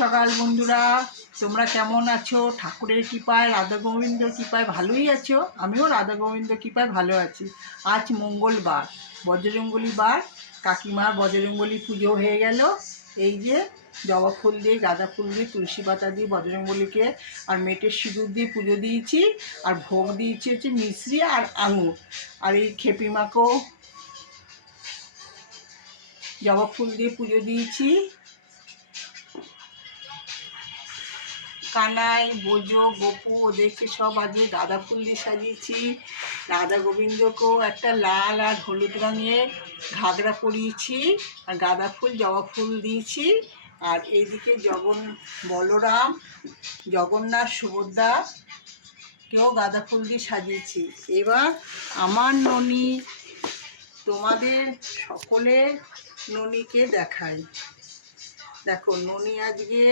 সকাল, বন্ধুরা। তোমরা কেমন আছো? ঠাকুরের কৃপায়, রাধা গোবিন্দর কৃপায় ভালোই আছো? আমিও রাধা গোবিন্দ কৃপায় ভালো আছি। আজ মঙ্গলবার, বজরঙ্গলি বার। কাকিমার বজরঙ্গলি পুজো হয়ে গেল। এই যে জবা ফুল দিয়ে, গাঁদা ফুল দিয়ে, তুলসী পাতা দিয়ে বজরঙ্গলিকে আর মেটের সিঁদুর দিয়ে পুজো দিয়েছি। আর ভোগ দিয়েছি হচ্ছে মিশ্রি আর আঙুর। আর এই খেপিমাকেও জবা ফুল দিয়ে পুজো দিয়েছি। কানাই, বোজো, গপু, ওদেরকে সব আজকে গাঁদা ফুল দিয়ে সাজিয়েছি। রাধা গোবিন্দকেও একটা লাল আর হলুদ রঙের ঘাগরা পরিয়েছি আর গাঁদা ফুল, জবা ফুল দিয়েছি। আর এইদিকে জগন, বলরাম, জগন্নাথ, সুভদ্রা কেউ গাঁদা ফুল দিয়ে সাজিয়েছি। এবার আমার ননি, তোমাদের সকলের ননিকে দেখাই। দেখো, ননি আজকে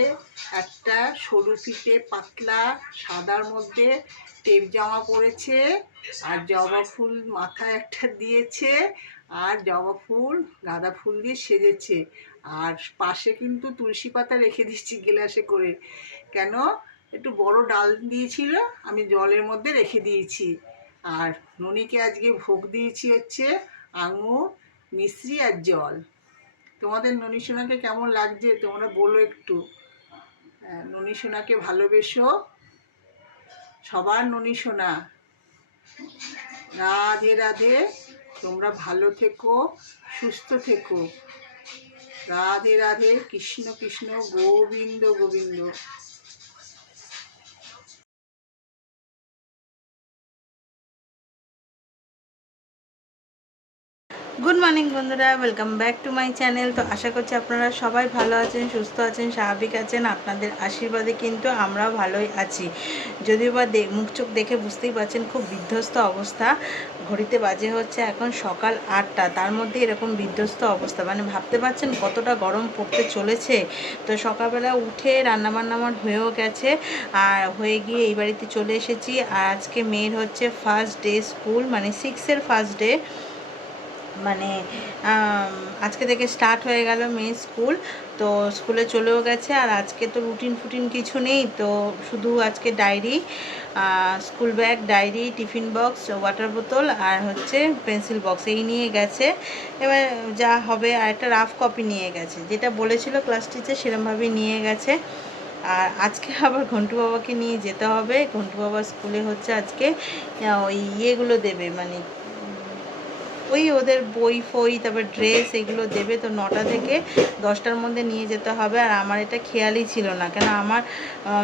একটা সরু ফিতে পাতলা সাদার মধ্যে টেপ জামা পরেছে, আর জবা ফুল মাথায় একটা দিয়েছে, আর জবা ফুল, গাঁদা ফুল দিয়ে সেজেছে। আর পাশে কিন্তু তুলসী পাতা রেখে দিচ্ছি গ্লাসে করে। কেন? একটু বড় ডাল দিয়েছিল, আমি জলের মধ্যে রেখে দিয়েছি। আর ননিকে আজকে ভোগ দিয়েছি হচ্ছে আঙুর, মিশ্রি আর জল। তোমাদের ননী সোনাকে কেমন লাগছে? তোমরা বলো একটু। ননী সোনাকে ভালোবেসো। সবার ননী সোনা। রাধে রাধে, তোমরা ভালো থেকো, সুস্থ থেকো। রাধে রাধে, কৃষ্ণ কৃষ্ণ, গোবিন্দ গোবিন্দ। গুড মর্নিং বন্ধুরা welcome back to my channel তো আশা করছি আপনারা সবাই ভালো আছেন, সুস্থ আছেন, স্বাভাবিক আছেন। আপনাদের আশীর্বাদে কিন্তু আমরাও ভালোই আছি। যদিও বা মুখ চোখ দেখে বুঝতেই পারছেন খুব বিধ্বস্ত অবস্থা। ঘড়িতে বাজে হচ্ছে এখন সকাল আটটা। তার মধ্যে এরকম বিধ্বস্ত অবস্থা। মানে ভাবতে পারছেন কতটা গরম পড়তে চলেছে। তো সকালবেলা উঠে রান্নাবান্না আমার হয়েও গেছে। আর হয়ে গিয়ে এই বাড়িতে চলে এসেছি। আর আজকে মেয়ের হচ্ছে ফার্স্ট ডে স্কুল মানে সিক্সের ফার্স্ট ডে মানে আজকে থেকে স্টার্ট হয়ে গেল মেয়ে স্কুল তো স্কুলে চলেও গেছে আর আজকে তো রুটিন ফুটিন কিছু নেই, তো শুধু আজকে diary school bag diary tiffin box water বোতল আর হচ্ছে পেন্সিল বক্স এই নিয়ে গেছে। এবার যা হবে আর একটা রাফ কপি নিয়ে গেছে। যেটা বলেছিল ক্লাস টিচার সেরমভাবেই নিয়ে গেছে। আর আজকে আবার ঘন্টু বাবাকে নিয়ে যেতে হবে। ঘন্টু বাবা স্কুলে হচ্ছে আজকে ওই ইয়েগুলো দেবে মানে ওই ওদের বই ফই, তারপর ড্রেস এগুলো দেবে তো নটা থেকে দশটার মধ্যে নিয়ে যেতে হবে। আর আমার এটা খেয়ালই ছিল না। কেন আমার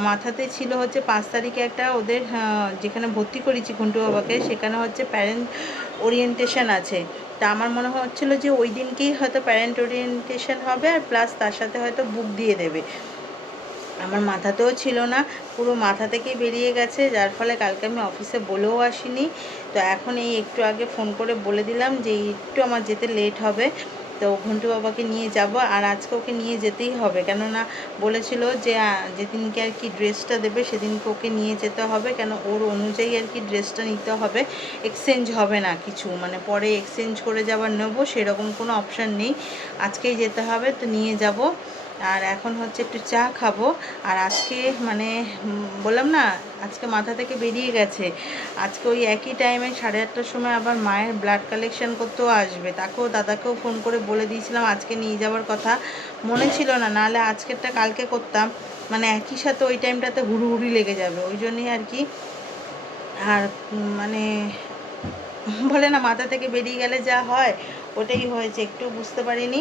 মাথাতে ছিল হচ্ছে পাঁচ তারিখে একটা ওদের যেখানে ভর্তি করেছি ঘন্টু বাবাকে, সেখানে হচ্ছে প্যারেন্ট ওরিয়েন্টেশন আছে। তা আমার মনে হচ্ছিল যে ওই দিনকেই হয়তো প্যারেন্ট ওরিয়েন্টেশন হবে, আর প্লাস তার সাথে হয়তো বুক দিয়ে দেবে। আমার মাথাতেও ছিল না, পুরো মাথা থেকেই বেরিয়ে গেছে, যার ফলে কালকে আমি অফিসে বলেও আসিনি। তো এখন এই একটু আগে ফোন করে বলে দিলাম যে, একটু আমার যেতে লেট হবে। তো ঘন্টু বাবাকে নিয়ে যাব, আর আজকে ওকে নিয়ে যেতেই হবে। কেননা বলেছিল যে যেদিনকে আর কি ড্রেসটা দেবে, সেদিনকে ওকে নিয়ে যেতে হবে। কেন, ওর অনুযায়ী আর কি ড্রেসটা নিতে হবে। এক্সচেঞ্জ হবে না কিছু। মানে পরে এক্সচেঞ্জ করে যাবার নেব, সেরকম কোনো অপশান নেই। আজকেই যেতে হবে, তো নিয়ে যাব। আর এখন হচ্ছে একটু চা খাব। আর আজকে মানে বললাম না, আজকে মাথা থেকে বেরিয়ে গেছে। আজকে ওই একই টাইমে সাড়ে আটটার সময় আবার মায়ের ব্লাড কালেকশন করতেও আসবে। তাকেও, দাদাকেও ফোন করে বলে দিয়েছিলাম আজকে নিয়ে যাওয়ার কথা। মনে ছিল না, নাহলে আজকেরটা কালকে করতাম। মানে একই সাথে ওই টাইমটাতে হুড়ুহুড়ি লেগে যাবে। ওই জন্যই আর কি। আর মানে বলে না, মাথা থেকে বেরিয়ে গেলে যা হয়, ওটাই হয়েছে। একটু বুঝতে পারিনি।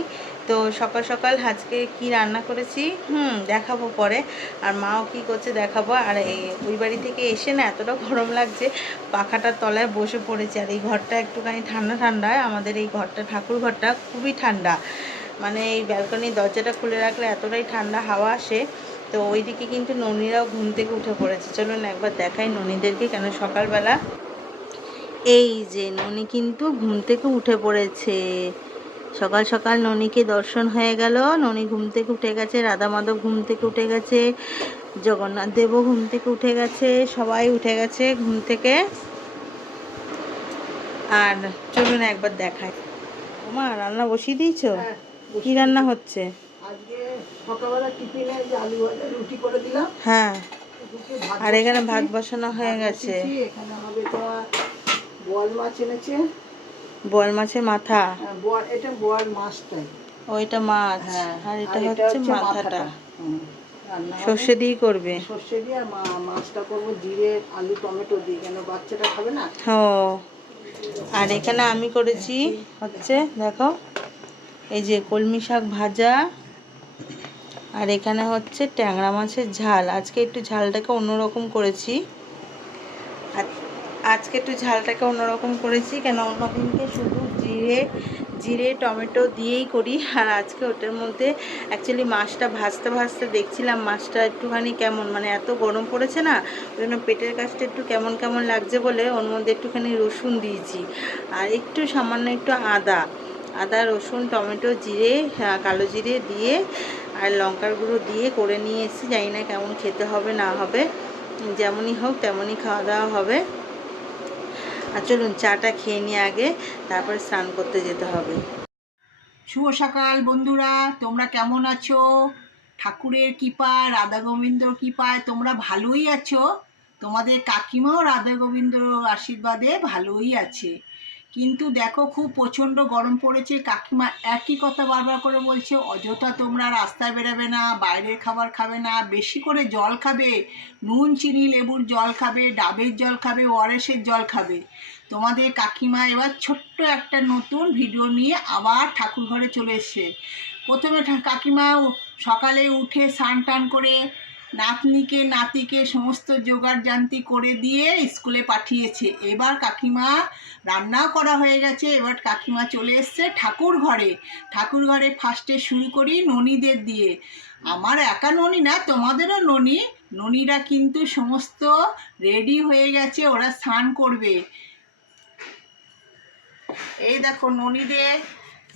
তো সকাল সকাল আজকে কি রান্না করেছি? হুম, দেখাবো পরে। আর মাও কি করছে দেখাবো। আর এই ওই বাড়ি থেকে এসে না এতটা গরম লাগছে, পাখাটার তলায় বসে পড়েছে। আর এই ঘরটা একটুখানি ঠান্ডা ঠান্ডা। আমাদের এই ঘরটা, ঠাকুর ঘরটা খুবই ঠান্ডা। মানে এই ব্যালকনির দরজাটা খুলে রাখলে এতটাই ঠান্ডা হাওয়া আসে। তো ওইদিকে কিন্তু ননীরাও ঘুম থেকে উঠে পড়েছে। চলুন একবার দেখাই ননীদেরকে কেন সকালবেলা। এই যে ননি কিন্তু ঘুম থেকে উঠে পড়েছে। সকাল সকাল ননিকে দর্শন হয়ে গেল। ননি ঘুম থেকে উঠে গেছে রাধা মাধব ঘুম থেকে উঠে গেছে জগন্নাথ দেবও ঘুম থেকে উঠে গেছে সবাই উঠে গেছে ঘুম থেকে। আর চলুন একবার দেখাই। ওমা রান্না বসিয়ে দিয়েছ? হ্যাঁ, কি রান্না হচ্ছে? আজকে সকালবেলা টিফিনে আলু রুটি করে দিলাম। হ্যাঁ আর এখানে। ভাত বসানো হয়ে গেছে। এখানে হবে বোয়াল মাছ এনেছে। বোয়াল মাছের মাথা। হ্যাঁ, বোয়াল এটা বোয়াল মাছটাই ওইটা মাছ। হ্যাঁ আর এটা হচ্ছে মাথাটা। সর্ষে দিয়ে করবে। সর্ষে দিয়ে আর মাছটা করব জিরে আলু টমেটো দিয়ে। কেন বাচ্চাটা খাবে না? ও আর এখানে আমি করেছি হচ্ছে দেখো এই যে কলমি শাক ভাজা আর এখানে হচ্ছে ট্যাংরা মাছের ঝাল। আজকে একটু ঝালটাকে অন্যরকম করেছি। আজকে একটু ঝালটাকে অন্যরকম করেছি কেন অন্য দিনকে শুধু জিরে জিরে, টমেটো দিয়েই করি। আর আজকে ওটার মধ্যে অ্যাকচুয়ালি মাছটা ভাজতে ভাজতে দেখছিলাম মাছটা একটুখানি কেমন মানে এত গরম পড়েছে না ওই জন্য পেটের কাছটা একটু কেমন কেমন লাগছে বলে ওর মধ্যে একটুখানি রসুন দিয়েছি। আর একটু সামান্য একটু আদা আদা, রসুন, টমেটো, জিরে কালো জিরে দিয়ে আর লঙ্কার গুঁড়ো দিয়ে করে নিয়ে এসেছি, জানি না কেমন খেতে হবে, না হবে, যেমনই হোক তেমনই খাওয়া দাওয়া হবে। আর চলুন চাটা খেয়ে নিয়ে আগে তারপরে স্নান করতে যেতে হবে। শুভ সকাল বন্ধুরা, তোমরা কেমন আছো? ঠাকুরের কৃপা রাধা গোবিন্দর কৃপায় তোমরা ভালোই আছো? তোমাদের কাকিমাও রাধা গোবিন্দর আশীর্বাদে ভালোই আছে। কিন্তু দেখো খুব প্রচণ্ড গরম পড়েছে। কাকিমা একই কথা বারবার করে বলছে, অযথা তোমরা রাস্তায় বেরোবে না, বাইরের খাবার খাবে না, বেশি করে জল খাবে, নুন, চিনি, লেবুর জল খাবে, ডাবের জল খাবে, ওয়ারেসের জল খাবে। তোমাদের কাকিমা এবার ছোট্ট একটা নতুন ভিডিও নিয়ে আবার ঠাকুর ঘরে চলে এসছে। প্রথমে কাকিমা সকালে উঠে স্নান টান করে নাতনিকে, নাতিকে সমস্ত জোগাড় জান্তি করে দিয়ে স্কুলে পাঠিয়েছে। এবার কাকিমা রান্নাও করা হয়ে গেছে। এবার কাকিমা চলে এসছে ঠাকুর ঘরে। ঠাকুর ঘরে ফার্স্টে শুরু করি ননীদের দিয়ে। আমার একা ননি না, তোমাদেরও ননি। ননীরা কিন্তু সমস্ত রেডি হয়ে গেছে, ওরা স্নান করবে। এই দেখো ননীতে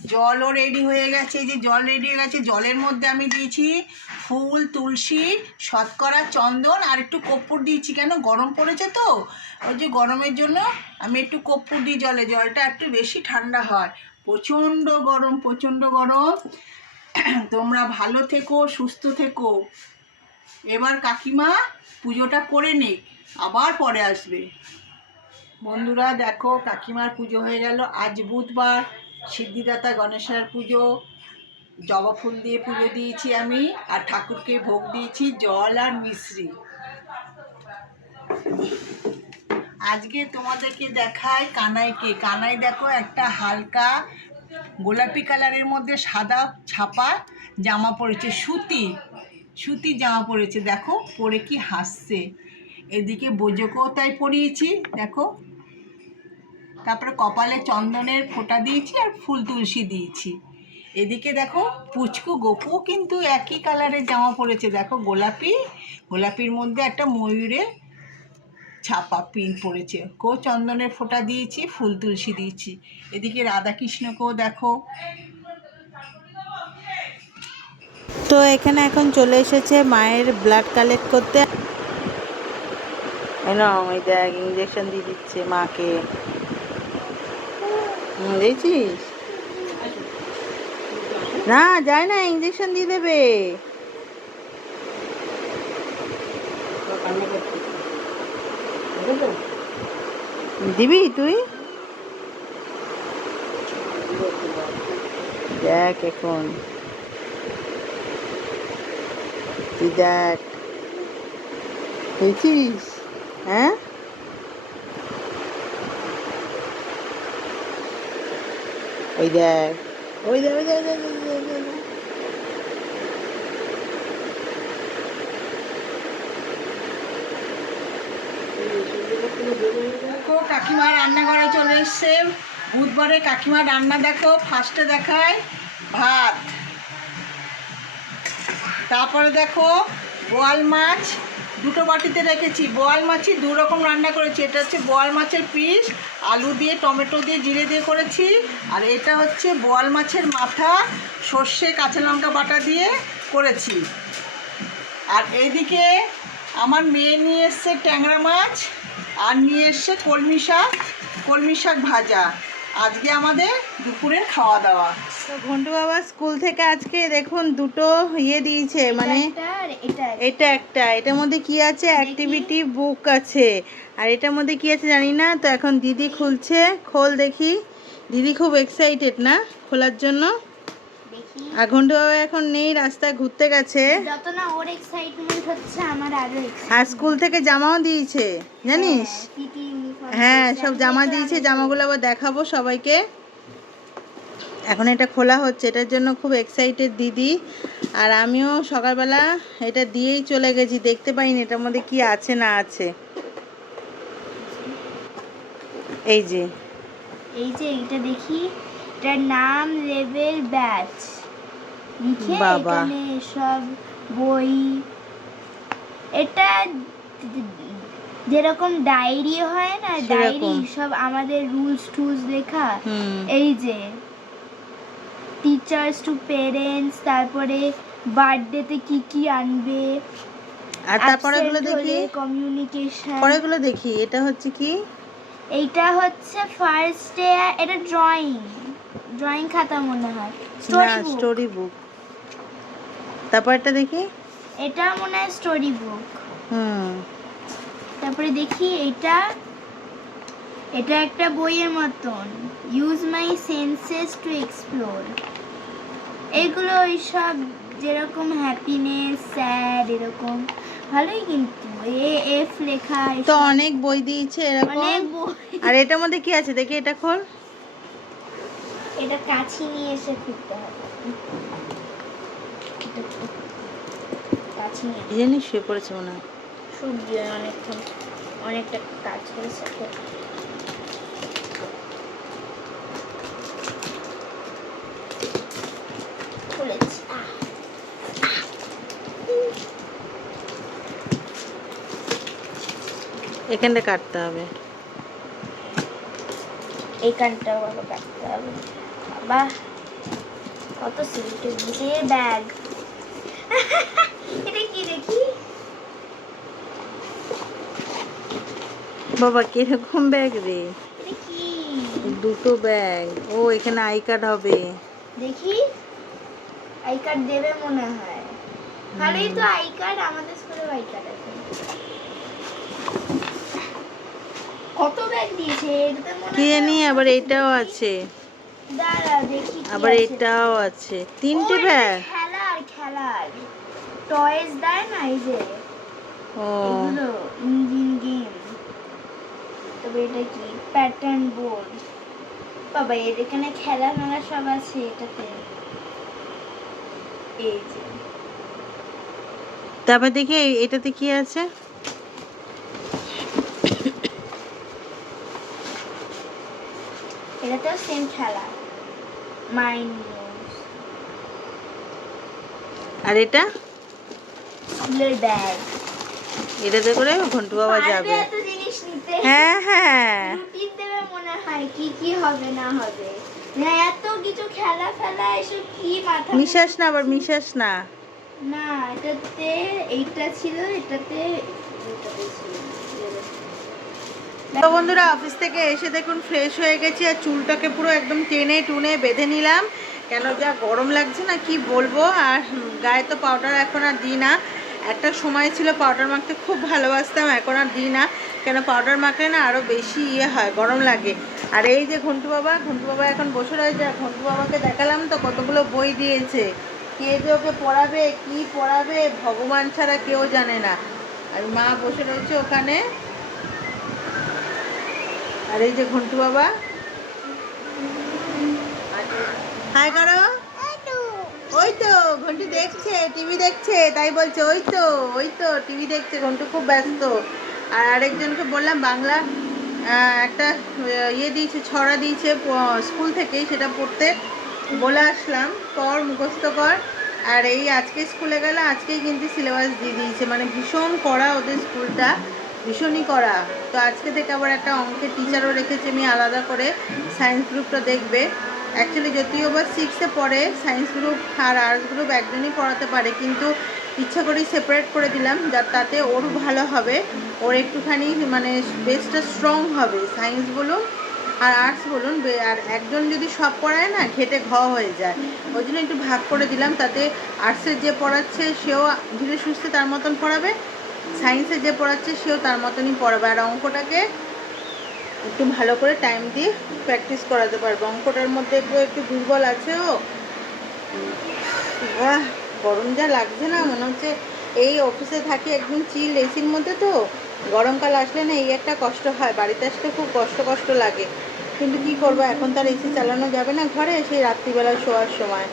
জলও রেডি হয়ে গেছে, এই যে জল রেডি হয়ে গেছে, জলের মধ্যে আমি দিয়েছি ফুল, তুলসী, শতকরা চন্দন আর একটু কর্পূর দিয়েছি। কেন? গরম পড়েছে তো, ওই যে গরমের জন্য আমি একটু কর্পূর দিই জলে, জলটা একটু বেশি ঠান্ডা হয়। প্রচণ্ড গরম প্রচণ্ড গরম। তোমরা ভালো থেকো, সুস্থ থেকো। এবার কাকিমা পুজোটা করে নে আবার পরে আসবে। বন্ধুরা, দেখো কাকিমার পুজো হয়ে গেল। আজ বুধবার। সিদ্ধিদাতা গণেশের পুজো, জবা ফুল দিয়ে পুজো দিয়েছি আমি, আর ঠাকুরকে ভোগ দিয়েছি জল আর মিশ্রি। আজকে তোমাদেরকে দেখায় কানাইকে। কানাই দেখো একটা হালকা গোলাপি কালারের মধ্যে সাদা ছাপা জামা পরেছে, সুতি সুতি জামা পরেছে। দেখো, পরে কি হাসছে। এদিকে বোজকেও তাই পরিয়েছি, দেখো। তারপরে কপালে চন্দনের ফোঁটা দিয়েছি আর ফুল তুলসী দিয়েছি। এদিকে দেখো পুচকু গোপু কিন্তু একই কালারের জামা পরেছে। দেখো গোলাপি গোলাপির মধ্যে একটা ময়ূরের ছাপা পিন পড়েছে কো চন্দনের ফোঁটা দিয়েছি ফুল তুলসী দিয়েছি। এদিকে রাধাকৃষ্ণকেও দেখো। তো এখানে এখন চলে এসেছে মায়ের ব্লাড কালেক্ট করতে। এই নাও, দেখ ইঞ্জেকশন দিয়ে দিচ্ছে মাকে। দেখছিস? না, যায় না ইঞ্জেকশন দিয়ে দেবে। দিবি তুই? দেখ এখন। তুই দেখ। দেখছিস? হ্যাঁ? ওই দেখ ওই দেখ, কাকিমা রান্নাঘরে চলে এসছে। বুধবারে কাকিমা রান্না দেখো ফার্স্টে দেখায় ভাত। তারপরে দেখো বোয়াল মাছ দুটো বাটিতে রেখেছি, বোয়াল মাছই দু রকম রান্না করেছি। এটা হচ্ছে বোয়াল মাছের পিস, আলু দিয়ে, টমেটো দিয়ে, জিরে দিয়ে করেছি। আর এটা হচ্ছে বোয়াল মাছের মাথা, সর্ষে, কাঁচা লঙ্কা বাটা দিয়ে করেছি। আর এইদিকে আমার মেয়ে নিয়ে এসছে ট্যাংরা মাছ, আর নিয়ে এসছে কলমি শাক কলমি শাক ভাজা। আজকে আমাদের দুপুরের খাওয়া দাওয়া তো ঘন্টু বাবা স্কুল থেকে আজকে দেখুন দুটো ইয়ে দিয়েছে মানে এটা আর এটা এটা একটা। এটার মধ্যে কি আছে? অ্যাক্টিভিটি বুক আছে। আর এটার মধ্যে কি আছে জানি না? তো এখন দিদি খুলছে। খোল দেখি। দিদি খুব এক্সাইটেড না খোলার জন্য? আর ঘন্টু বাবা এখন নেই রাস্তায় ঘুরতে গেছে। যত না ওর এক্সাইটমেন্ট হচ্ছে আমার আরও আর স্কুল থেকে জামাও দিয়েছে জানিস? পিটি ইউনিফর্ম হ্যাঁ সব জামা দিয়েছে জামাগুলো আবার দেখাবো সবাইকে। এখন এটা খোলা হচ্ছে এটার জন্য খুব এক্সাইটেড দিদি। আর আমিও সকালবেলা এটা দিয়েই চলে গেছি দেখতে পাইনি এটার মধ্যে কি আছে না আছে। এই যে। এই যে এটা দেখি এটার নাম লেভেল ব্যাচ। লিখে বাবা। এখানে সব বই এটা যেরকম ডায়েরি হয় না। ডায়েরি সব আমাদের রুলস টুলস লেখা। এই যে টিচার্স টু পেরেন্টস তারপরে বার্থডেতে কি কি আনবে আর তারপরে গুলো দেখি। কমিউনিকেশন পরে পরেগুলো দেখি এটা হচ্ছে কি? এইটা হচ্ছে ফার্স্ট ডে এটা ড্রয়িং ড্রয়িং খাতা মনে হয়। স্টোরি বুক স্টোরি বুক তারপরটা দেখি। এটা মনে হয় স্টোরি বুক হুম। তারপরে দেখি এটা এটা একটা বইয়ের মতন। Use my senses to explore এগুলো ওই সব যেরকম হ্যাপিনেস স্যাড এরকম। ভালোই কিন্তু। এ এফ লেখা তো অনেক বই দিয়েছে এরকম। অনেক বই। আর এটার মধ্যে কি আছে? দেখি এটা খোল। এটা কাছি নিয়ে এসে খুলতে হবে। কাছি নিয়ে এই জানিস শুয়ে পড়েছে মনে হয়। সূর্য অনেকক্ষণ অনেকটা কাজ করেছে। তো। খুলেছি এখানটা কাটতে হবে। এই কানটাও আবার কাটতে হবে। বাবা কত সিল্টে দিয়েছে ব্যাগ এটা কি দেখি বাবা কীরকম ব্যাগ রে? দুটো ব্যাগ ও এখানে আই কার্ড হবে। দেখি। আই কার্ড দেবে মনে হয়। ভালোই তো আই কার্ড আমাদের স্কুলে আই কার্ড আছে। কত ব্যাগ দিয়েছে? এটাতে মনে কি হয় আবার এটাও আছে। দাঁড়া দেখি আবার এটাও আছে। তিনটে এটা ব্যাগ খেলার খেলার। টয়েস দেয় না এই যে? ও। ইঞ্জিন গেম তবে এটা কি? প্যাটার্ন বোর্ড বাবা এর এখানে খেলা মেলা সব আছে এটাতে। এই যে। তারপর দেখি এটাতে কি আছে? এটাতেও সেম খেলা। মাইন্ড নিউজ আর এটা? স্কুলের ব্যাগ এটাতে করে ঘন্টু বাবা যাবে। হ্যাঁ হ্যাঁ। রুটিন দেবে মনে হয় কি কি হবে না হবে। না এত কিছু খেলা ফেলা এসব কি মাথা মিশাস না আবার মিশাস না। না এটাতে এইটা ছিল এটাতে এটাতে তো বন্ধুরা অফিস থেকে এসে দেখুন ফ্রেশ হয়ে গেছি আর চুলটাকে পুরো একদম টেনে টুনে বেঁধে নিলাম। কেন যা গরম লাগছে না কি বলব? আর গায়ে তো পাউডার এখন আর দিই না। একটা সময় ছিল পাউডার মাখতে খুব ভালোবাসতাম এখন আর দিই না। কেন পাউডার মাখলে না আরও বেশি ইয়ে হয়, গরম লাগে। আর এই যে ঘন্টু বাবা ঘন্টু বাবা এখন বসে রয়েছে ঘন্টু বাবাকে দেখালাম তো কতগুলো বই দিয়েছে। কে যে ওকে পড়াবে, কি পড়াবে, ভগবান ছাড়া কেউ জানে না। আর মা বসে রয়েছে ওখানে। আর এই যে ঘন্টু বাবা। হাই করো ওই তো, ঘন্টু দেখছে টিভি দেখছে, তাই বলছে, ওই তো ওই তো টিভি দেখছে। ঘন্টু খুব ব্যস্ত। আর আরেকজনকে বললাম, বাংলা একটা ইয়ে দিয়েছে, ছড়া দিয়েছে স্কুল থেকেই সেটা পড়তে। বলে আসলাম, কর, মুখস্থ কর। আর এই আজকে স্কুলে গেলে, আজকেই কিন্তু সিলেবাস দিয়ে দিয়েছে। মানে ভীষণ কড়া ওদের স্কুলটা, ভীষণই কড়া। তো আজকে থেকে আবার একটা অঙ্কের টিচারও রেখেছে আমি আলাদা করে সায়েন্স গ্রুপটা দেখবে। অ্যাকচুয়ালি যদিও বা সিক্সে পড়ে সায়েন্স গ্রুপ আর আর্টস গ্রুপ একজনই পড়াতে পারে, কিন্তু ইচ্ছা করেই সেপারেট করে দিলাম, যা তাতে ওর ভালো হবে। ওর একটুখানি মানে বেসটা স্ট্রং হবে সায়েন্স বলুন আর আর্টস বলুন আর একজন যদি সব পড়ায় না ঘেটে ঘ হয়ে যায়। ওই জন্য একটু ভাগ করে দিলাম, তাতে আর্টসের যে পড়াচ্ছে সেও ধীরে সুস্থে তার মতন পড়াবে সায়েন্সে যে পড়াচ্ছে সেও তার মতনই পড়াবে। আর অঙ্কটাকে একটু ভালো করে টাইম দিয়ে প্র্যাকটিস করাতে পারব। অঙ্কটার মধ্যে একটু একটু দুর্বল আছে ও। গরম যা লাগছে না, মনে হচ্ছে এই অফিসে থাকি একদম চিল এসির মধ্যে তো। গরমকাল আসলে না এই একটা কষ্ট হয়, বাড়িতে আসতে খুব কষ্ট কষ্ট লাগে। কিন্তু কি করব, এখন তার এসি চালানো যাবে না ঘরে, সেই রাত্রিবেলা শোয়ার সময়।